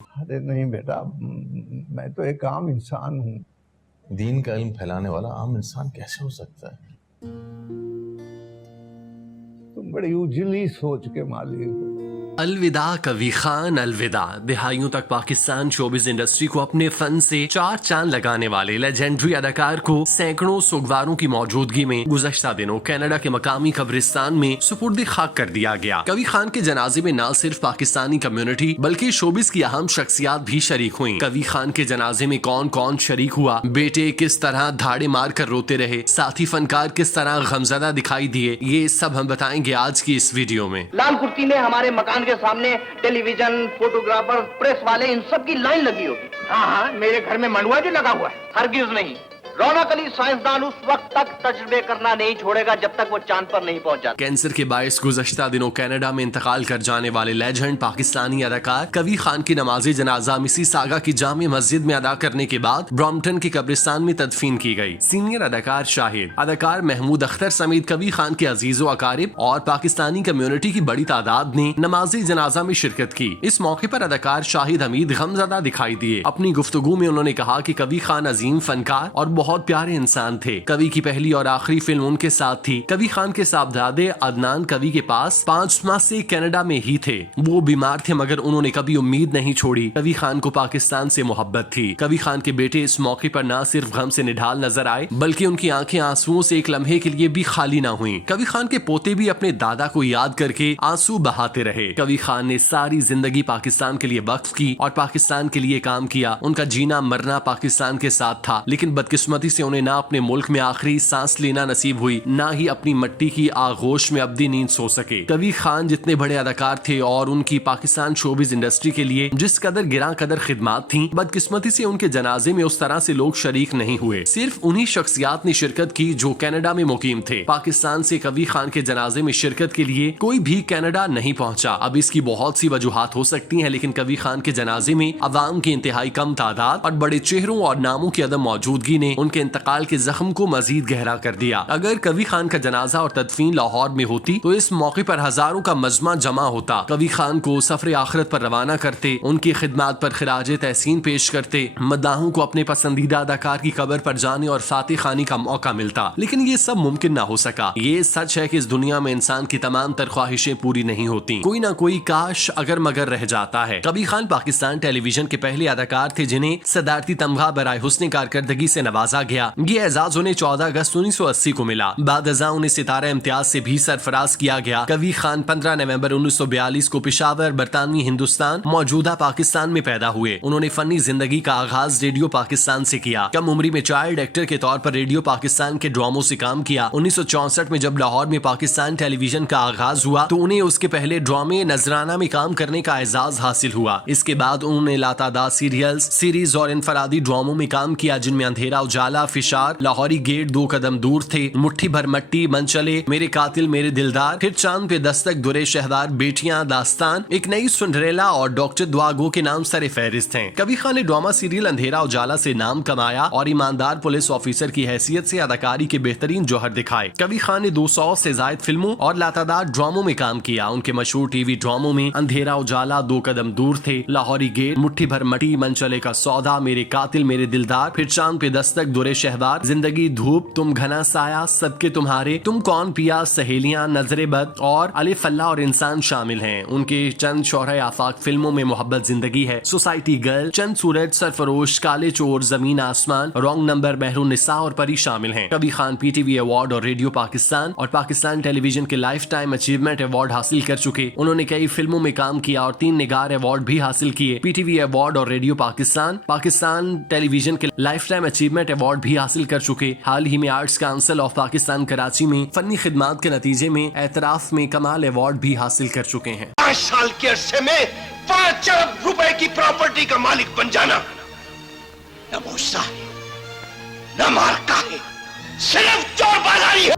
अरे नहीं बेटा, मैं तो एक आम इंसान हूँ। दीन का इल्म फैलाने वाला आम इंसान कैसे हो सकता है? तुम बड़ी उजली सोच के मालिक हो। अलविदा कवी खान, अलविदा। दिहाइयों तक पाकिस्तान शोबिज इंडस्ट्री को अपने फन से चार चांद लगाने वाले लेजेंडरी अदाकार को सैकड़ों सोगवारों की मौजूदगी में गुज़श्ता दिनों कनाडा के मकामी कब्रिस्तान में सुपुर्द खाक कर दिया गया। कवी खान के जनाजे में न सिर्फ पाकिस्तानी कम्युनिटी बल्कि शोबिज की अहम शख्सियात भी शरीक हुई। कवी खान के जनाजे में कौन कौन शरीक हुआ, बेटे किस तरह धाड़े मार कर रोते रहे, साथी फनकार किस तरह गमजदा दिखाई दिए, ये सब हम बताएंगे आज की इस वीडियो में। लाल कुर्ती में हमारे मकान के सामने टेलीविजन, फोटोग्राफर, प्रेस वाले, इन सब की लाइन लगी होगी। हाँ, मेरे घर में मंडुआ भी लगा हुआ है। हरगिज नहीं। रौनक अली साइंसदान उस वक्त तक तजुर्बे करना नहीं छोड़ेगा जब तक वो चांद पर नहीं पहुंच जाता। कैंसर के बायस गुज़श्ता दिनों कनाडा में इंतकाल कर जाने वाले लेजेंड पाकिस्तानी अदाकार कवी खान की नमाज जनाजा मिसीसागा की जामे मस्जिद में अदा करने के बाद ब्रॉम्पटन के कब्रिस्तान में तदफीन की गई। सीनियर अदाकार शाहिद, अदाकार महमूद अख्तर समेत कवी खान के अजीजो अकारिब और पाकिस्तानी कम्युनिटी की बड़ी तादाद ने नमाज जनाजा में शिरकत की। इस मौके पर अदाकार शाहिद हमीद गमज़दा दिखाई दिए। अपनी गुफ्तगू में उन्होंने कहा कि कवी खान अजीम फनकार और बहुत प्यारे इंसान थे। कवि की पहली और आखिरी फिल्म उनके साथ थी। कवी खान के साहबजादे अदनान कवि के पास 5 माह से कनाडा में ही थे। वो बीमार थे मगर उन्होंने कभी उम्मीद नहीं छोड़ी। कवी खान को पाकिस्तान से मोहब्बत थी। कवी खान के बेटे इस मौके पर न सिर्फ गम से निढाल नजर आए बल्कि उनकी आंखें आंसुओं से एक लम्हे के लिए भी खाली ना हुई। कवी खान के पोते भी अपने दादा को याद करके आंसू बहाते रहे। कवी खान ने सारी जिंदगी पाकिस्तान के लिए वक्फ की और पाकिस्तान के लिए काम किया। उनका जीना मरना पाकिस्तान के साथ था, लेकिन बदकिस्मती से उन्हें ना अपने मुल्क में आखिरी सांस लेना नसीब हुई, ना ही अपनी मट्टी की आगोश में अब्दी नींद सो सके। कवी खान जितने बड़े अदाकार थे और उनकी पाकिस्तान शोबिज इंडस्ट्री के लिए जिस कदर गिरा कदर खिदमात थी, बदकिस्मती से उनके जनाजे में उस तरह से लोग शरीक नहीं हुए। सिर्फ उन्हीं शख्सियात ने शिरकत की जो कनाडा में मुकीम थे। पाकिस्तान से कवी खान के जनाजे में शिरकत के लिए कोई भी कनाडा नहीं पहुंचा। अब इसकी बहुत सी वजूहात हो सकती हैं, लेकिन कवी खान के जनाजे में अवाम की इंतहाई कम तादाद और बड़े चेहरों और नामों की अदम मौजूदगी ने उनके इंतकाल के जख्म को मजीद गहरा कर दिया। अगर कवी खान का जनाजा और तदफीन लाहौर में होती तो इस मौके पर हजारों का मजमा जमा होता। कवी खान को सफर आखिरत पर रवाना करते, उनकी खिदमात पर खिराज तहसीन पेश करते, मद्दाहों को अपने पसंदीदा अदाकार की कब्र पर जाने और फातिह खानी का मौका मिलता। लेकिन ये सब मुमकिन ना हो सका। ये सच है कि इस दुनिया में इंसान की तमाम तर ख्वाहिशें पूरी नहीं होती। कोई ना कोई काश अगर मगर रह जाता है। कवी खान पाकिस्तान टेलीविजन के पहले अदाकार थे जिन्हें सदारती तमगा बराए हुस्न कारकर्दगी से नवाजा गया। ये एजाज उन्हें 14 अगस्त 1980 को मिला। बाद अज़ा उन्हें सितारा इम्तियाज से भी सरफराज किया गया। कवी खान 15 नवंबर 1942 को पेशावर, बरतानवी हिंदुस्तान, मौजूदा पाकिस्तान में पैदा हुए। उन्होंने फनी जिंदगी का आगाज रेडियो पाकिस्तान से किया। कम उम्री में चाइल्ड एक्टर के तौर पर रेडियो पाकिस्तान के ड्रामों से काम किया। 1964 में जब लाहौर में पाकिस्तान टेलीविजन का आगाज हुआ तो उन्हें उसके पहले ड्रामे नजराना में काम करने का एजाज हासिल हुआ। इसके बाद उन्होंने लातादाद सीरियल्स, सीरीज और इनफरादी ड्रामों में काम किया, जिनमें अंधेरा उजाला, फिशार, लाहौरी गेट, 2 कदम दूर थे, मुट्ठी भर मट्टी, मनचले, मेरे कातिल मेरे दिलदार, फिर चांद पे दस्तक, दुरे शहदार, बेटियां, दास्तान, एक नई सुंडरेला और डॉक्टर दुआगो के नाम सरे फहरिस्त हैं। कवी खान ने ड्रामा सीरियल अंधेरा उजाला से नाम कमाया और ईमानदार पुलिस ऑफिसर की हैसियत से अदाकारी के बेहतरीन जौहर दिखाए। कवी खान ने 200 से जायद फिल्मों और लातादार ड्रामों में काम किया। उनके मशहूर टीवी ड्रामों में अंधेरा उजाला, 2 कदम दूर थे, लाहौरी गेट, मुट्ठी भर मट्टी, मनचले का सौदा, मेरे कातिल मेरे दिलदार, फिर चांद पे दस्तक, दुरे शहदार, जिंदगी धूप, तुम घना साया, सबके तुम्हारे, तुम कौन पिया, सहेलियां, नजरे बद और अलिफ अल्लाह और इंसान शामिल हैं। उनके चंद शोहरा आफाक फिल्मों में मोहब्बत जिंदगी है, सोसाइटी गर्ल, चंद सूरज, सरफरोश, काले चोर, जमीन आसमान, रॉन्ग नंबर, महरून निसा और परी शामिल हैं। कवी खान पीटीवी अवार्ड और रेडियो पाकिस्तान और पाकिस्तान टेलीविजन के लाइफ टाइम अचीवमेंट अवार्ड हासिल कर चुके। उन्होंने कई फिल्मों में काम किया और 3 निगार अवार्ड भी हासिल किए। पीटीवी अवार्ड और रेडियो पाकिस्तान, पाकिस्तान टेलीविजन के लाइफ टाइम अचीवमेंट अवार्ड भी हासिल कर चुके। हाल ही में arts council of Pakistan Karachi में फनी खिदमात के नतीजे में एतराफ में कमाल अवार्ड भी हासिल कर चुके हैं। 5 साल के अरसे में 5 अरब रुपए की प्रॉपर्टी का मालिक बन जाना न मुझसा है न मार्का है, सिर्फ चोर बाजारी है।